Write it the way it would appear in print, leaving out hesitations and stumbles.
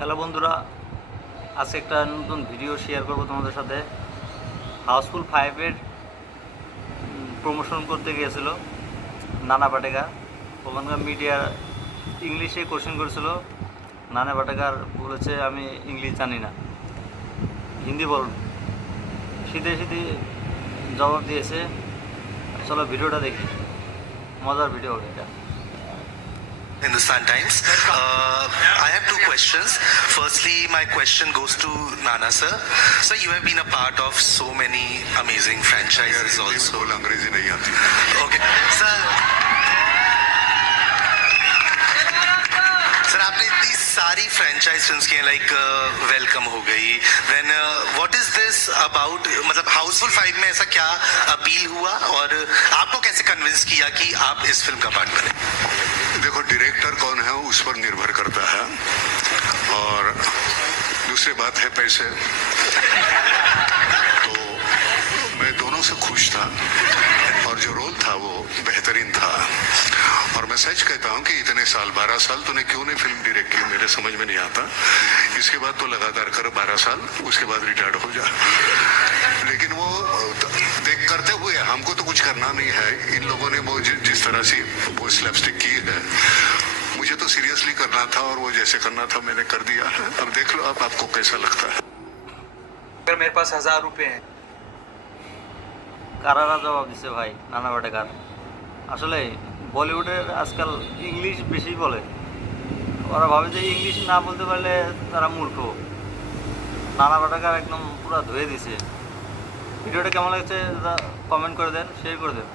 Hello বন্ধুরা, আজকে একটা নতুন ভিডিও শেয়ার করব তোমাদের সাথে। হাউসফুল 5-এর প্রমোশন করতে গিয়েছিল নানা পাটেকার। ওখানকার মিডিয়া ইংলিশে কোশ্চেন করেছিল। নানা পাটেকার বলেছে আমি ইংলিশ জানি না, হিন্দি বলুন। সিধে সিধে জবাব দিয়েছে। চলো ভিডিওটা দেখি, মজার ভিডিও হবে এটা। Hindustan Times. I have two questions. Firstly, my question goes to Nana sir. Sir, you have been a part of so many amazing franchises also. अंग्रेजी नहीं आती. Okay, sir. सर आपने इतनी सारी फ्रेंचाइज फिल्म्स की like welcome हो गई, then what is this about, मतलब हाउसफुल 5 में ऐसा क्या अपील हुआ और आपको कैसे कन्विंस किया कि आप इस फिल्म का पार्ट बने? देखो, डायरेक्टर कौन है उस पर निर्भर करता है, और दूसरी बात है पैसे. तो मैं दोनों से खुश था, और जो रोल था वो बेहतरीन था. और मैं सच कहता हूँ कि इतने साल 12 साल तूने क्यों नहीं फिल्म डायरेक्ट की, मेरे समझ में नहीं आता. इसके बाद तो लगातार कर 12 साल, उसके बाद रिटायर्ड हो जा. लेकिन वो देख करते हुए हमको तो कुछ करना नहीं है. इन लोगों ने वो जिस तरह से वो स्लैपस्टिक की है, मुझे तो सीरियसली करना था, और वो जैसे करना था मैंने कर दिया. अब देख लो आप, आपको कैसा लगता है. अगर मेरे पास 1000 रुपए हैं, কারারা জবাব দিচ্ছে ভাই নানা পাটেকার। আসলে বলিউডের আজকাল ইংলিশ বেশি বলে। ওরা ভাবে যে ইংলিশ না বলতে পারলে তারা মূর্খ। নানা পাটেকার একদম পুরো ধুয়ে দিছে। ভিডিওটা কেমন লাগছে কমেন্ট করে দেন, শেয়ার করে দেন।